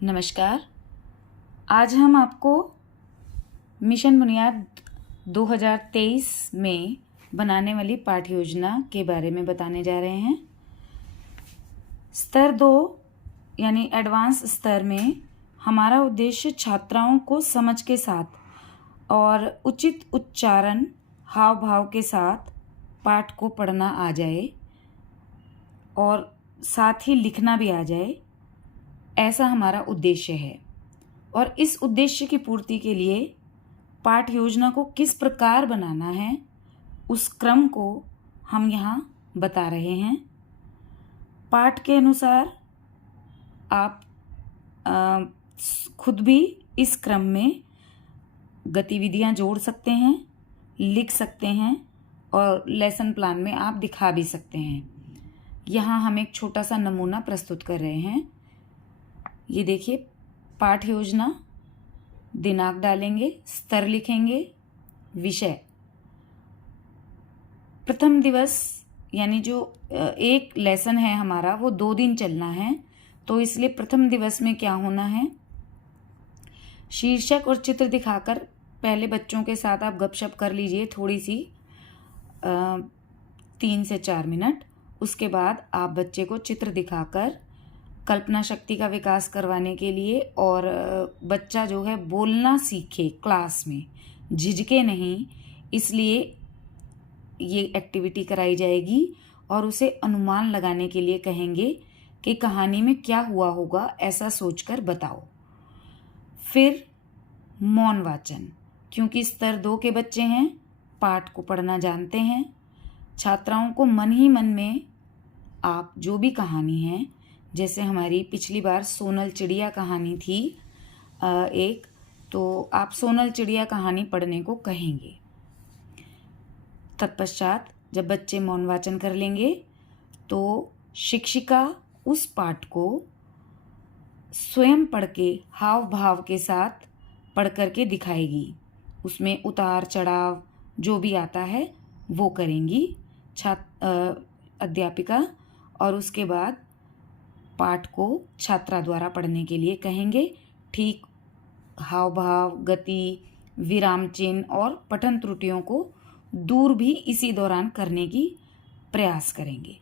नमस्कार। आज हम आपको मिशन बुनियाद 2023 में बनाने वाली पाठ्य योजना के बारे में बताने जा रहे हैं। स्तर 2 यानी एडवांस स्तर में हमारा उद्देश्य छात्राओं को समझ के साथ और उचित उच्चारण हाव भाव के साथ पाठ को पढ़ना आ जाए और साथ ही लिखना भी आ जाए, ऐसा हमारा उद्देश्य है। और इस उद्देश्य की पूर्ति के लिए पाठ योजना को किस प्रकार बनाना है, उस क्रम को हम यहाँ बता रहे हैं। पाठ के अनुसार आप खुद भी इस क्रम में गतिविधियाँ जोड़ सकते हैं, लिख सकते हैं और लेसन प्लान में आप दिखा भी सकते हैं। यहाँ हम एक छोटा सा नमूना प्रस्तुत कर रहे हैं। ये देखिए, पाठ योजना, दिनांक डालेंगे, स्तर लिखेंगे, विषय। प्रथम दिवस यानी जो एक लेसन है हमारा वो 2 दिन चलना है, तो इसलिए प्रथम दिवस में क्या होना है, शीर्षक और चित्र दिखाकर पहले बच्चों के साथ आप गपशप कर लीजिए थोड़ी सी 3 से 4 मिनट। उसके बाद आप बच्चे को चित्र दिखाकर कल्पना शक्ति का विकास करवाने के लिए और बच्चा जो है बोलना सीखे, क्लास में झिझके नहीं, इसलिए ये एक्टिविटी कराई जाएगी। और उसे अनुमान लगाने के लिए कहेंगे कि कहानी में क्या हुआ होगा, ऐसा सोचकर बताओ। फिर मौन वाचन, क्योंकि स्तर 2 के बच्चे हैं, पाठ को पढ़ना जानते हैं। छात्राओं को मन ही मन में आप जो भी कहानी है, जैसे हमारी पिछली बार सोनल चिड़िया कहानी थी एक, तो आप सोनल चिड़िया कहानी पढ़ने को कहेंगे। तत्पश्चात जब बच्चे मौन वाचन कर लेंगे तो शिक्षिका उस पाठ को स्वयं पढ़ के हाव भाव के साथ पढ़ करके दिखाएगी। उसमें उतार चढ़ाव जो भी आता है वो करेंगी अध्यापिका, और उसके बाद पाठ को छात्रा द्वारा पढ़ने के लिए कहेंगे। ठीक हाव भाव, गति, विराम चिन्ह और पठन त्रुटियों को दूर भी इसी दौरान करने की प्रयास करेंगे।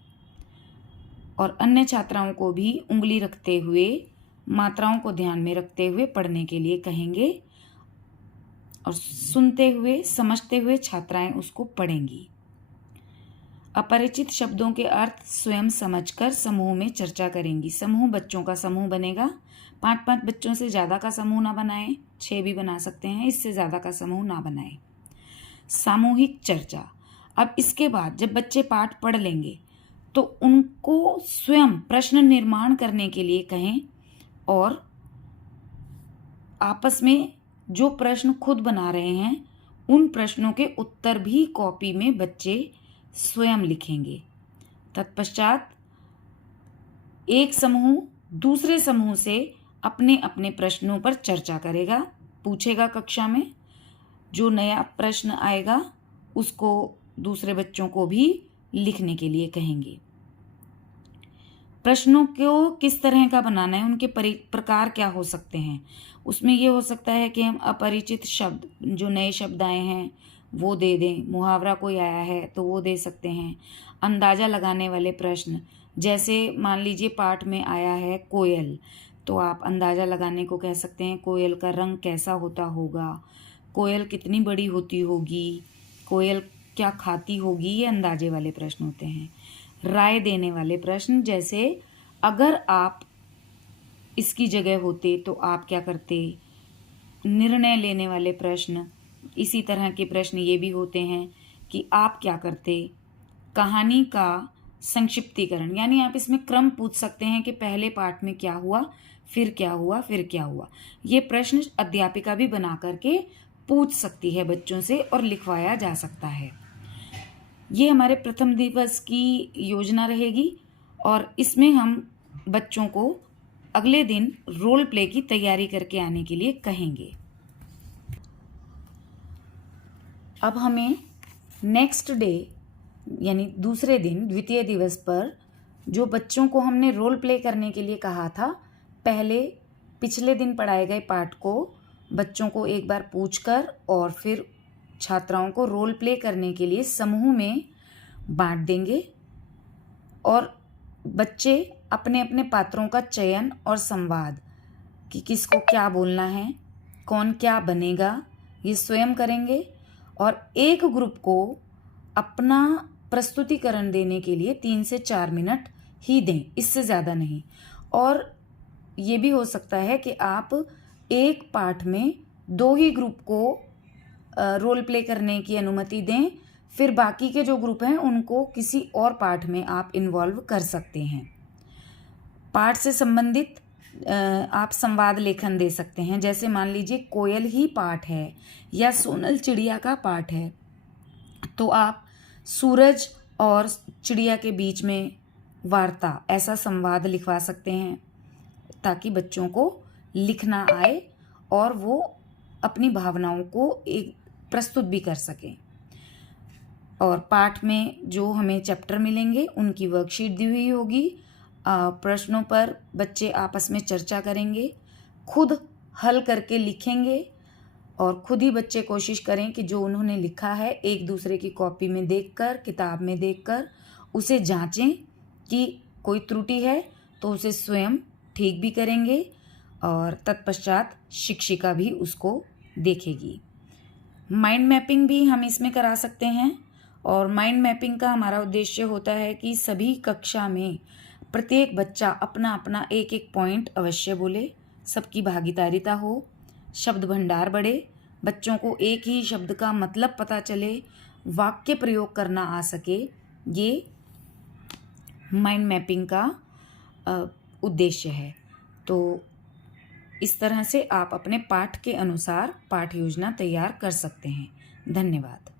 और अन्य छात्राओं को भी उंगली रखते हुए, मात्राओं को ध्यान में रखते हुए पढ़ने के लिए कहेंगे और सुनते हुए, समझते हुए छात्राएं उसको पढ़ेंगी। अपरिचित शब्दों के अर्थ स्वयं समझकर समूह में चर्चा करेंगी। समूह बच्चों का समूह बनेगा। 5-5 बच्चों से ज़्यादा का समूह ना बनाएं, 6 भी बना सकते हैं, इससे ज़्यादा का समूह ना बनाएं। सामूहिक चर्चा। अब इसके बाद जब बच्चे पाठ पढ़ लेंगे तो उनको स्वयं प्रश्न निर्माण करने के लिए कहें और आपस में जो प्रश्न खुद बना रहे हैं उन प्रश्नों के उत्तर भी कॉपी में बच्चे स्वयं लिखेंगे। तत्पश्चात एक समूह दूसरे समूह से अपने अपने प्रश्नों पर चर्चा करेगा, पूछेगा कक्षा में। जो नया प्रश्न आएगा उसको दूसरे बच्चों को भी लिखने के लिए कहेंगे। प्रश्नों को किस तरह का बनाना है, उनके प्रकार क्या हो सकते हैं, उसमें ये हो सकता है कि हम अपरिचित शब्द, जो नए शब्द आए हैं वो दे दें, मुहावरा कोई आया है तो वो दे सकते हैं। अंदाज़ा लगाने वाले प्रश्न, जैसे मान लीजिए पाठ में आया है कोयल, तो आप अंदाज़ा लगाने को कह सकते हैं कोयल का रंग कैसा होता होगा, कोयल कितनी बड़ी होती होगी, कोयल क्या खाती होगी, ये अंदाजे वाले प्रश्न होते हैं। राय देने वाले प्रश्न, जैसे अगर आप इसकी जगह होते तो आप क्या करते। निर्णय लेने वाले प्रश्न, इसी तरह के प्रश्न ये भी होते हैं कि आप क्या करते। कहानी का संक्षिप्तीकरण, यानी आप इसमें क्रम पूछ सकते हैं कि पहले पाठ में क्या हुआ, फिर क्या हुआ, फिर क्या हुआ। ये प्रश्न अध्यापिका भी बना करके पूछ सकती है बच्चों से और लिखवाया जा सकता है। ये हमारे प्रथम दिवस की योजना रहेगी और इसमें हम बच्चों को अगले दिन रोल प्ले की तैयारी करके आने के लिए कहेंगे। अब हमें नेक्स्ट डे यानी दूसरे दिन, द्वितीय दिवस पर जो बच्चों को हमने रोल प्ले करने के लिए कहा था, पहले पिछले दिन पढ़ाए गए पाठ को बच्चों को एक बार पूछकर और फिर छात्राओं को रोल प्ले करने के लिए समूह में बांट देंगे और बच्चे अपने अपने पात्रों का चयन और संवाद कि किसको क्या बोलना है, कौन क्या बनेगा, ये स्वयं करेंगे और एक ग्रुप को अपना प्रस्तुतिकरण देने के लिए 3 से 4 मिनट ही दें, इससे ज़्यादा नहीं। और ये भी हो सकता है कि आप एक पाठ में 2 ही ग्रुप को रोल प्ले करने की अनुमति दें, फिर बाकी के जो ग्रुप हैं उनको किसी और पाठ में आप इन्वॉल्व कर सकते हैं। पाठ से संबंधित आप संवाद लेखन दे सकते हैं, जैसे मान लीजिए कोयल ही पाठ है या सोनल चिड़िया का पाठ है, तो आप सूरज और चिड़िया के बीच में वार्ता ऐसा संवाद लिखवा सकते हैं ताकि बच्चों को लिखना आए और वो अपनी भावनाओं को एक प्रस्तुत भी कर सकें। और पाठ में जो हमें चैप्टर मिलेंगे उनकी वर्कशीट दी हुई होगी। प्रश्नों पर बच्चे आपस में चर्चा करेंगे, खुद हल करके लिखेंगे और खुद ही बच्चे कोशिश करें कि जो उन्होंने लिखा है एक दूसरे की कॉपी में देखकर, किताब में देखकर उसे जांचें कि कोई त्रुटि है तो उसे स्वयं ठीक भी करेंगे और तत्पश्चात शिक्षिका भी उसको देखेगी। माइंड मैपिंग भी हम इसमें करा सकते हैं और माइंड मैपिंग का हमारा उद्देश्य होता है कि सभी कक्षा में प्रत्येक बच्चा अपना अपना एक एक पॉइंट अवश्य बोले, सबकी भागीदारिता हो, शब्द भंडार बढ़े, बच्चों को एक ही शब्द का मतलब पता चले, वाक्य प्रयोग करना आ सके। ये माइंड मैपिंग का उद्देश्य है। तो इस तरह से आप अपने पाठ के अनुसार पाठ योजना तैयार कर सकते हैं। धन्यवाद।